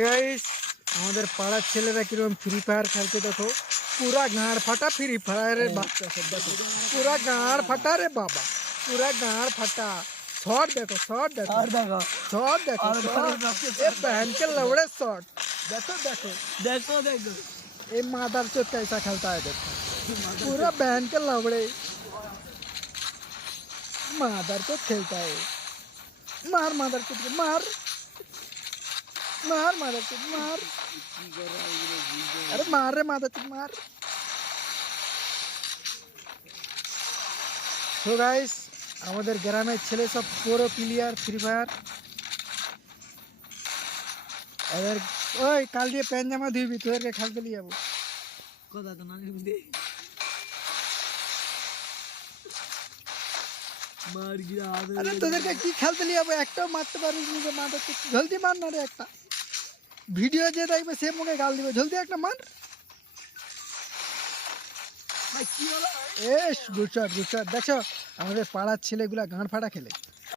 guys আমাদের পাড়ার ছেলেরা কিরকম ফ্রি ফায়ার খেলছে দেখো পুরা গাঁড় ফাটা ফ্রি ফায়ারের বাচ্চা সব দেখো পুরা গাঁড় ফাটা রে বাবা পুরা গাঁড় ফাটা शॉट देखो शॉट देखो और देखो शॉट देखो ये बहन के लवड़े शॉट देखो देखो देखो देखो ये मादर चोद कैसा खेलता है देखो पूरा बहन के लवड़े मादर चोद खेलता है मार मादर चोद मार मार मादर चोद मार अरे मार रे मादर चोद मार तो गाइस আমাদের গ্রামের ছেলে সব পুরো প্লেয়ার ফ্রি ফায়ার এবার ওই কাল দিয়ে প্যান্ট জামা ধুইবি তোদেরকে খেলতে নিয়ে যাবো কথা তো না বুঝলি মার গিয়া আরে তোদেরকে কি খেলতে নিয়ে যাবো একটাও মারতে পারিস নি যে মারতে জলদি মার না রে একটা ভিডিও যে দেখবে সে মুখে গাল দিবে জলদি একটা মার ভাই কি হলো এস গুড শট দেখছো আমাদের পাড়ার ছেলেগুলা গাঁড় ফাটা খেলে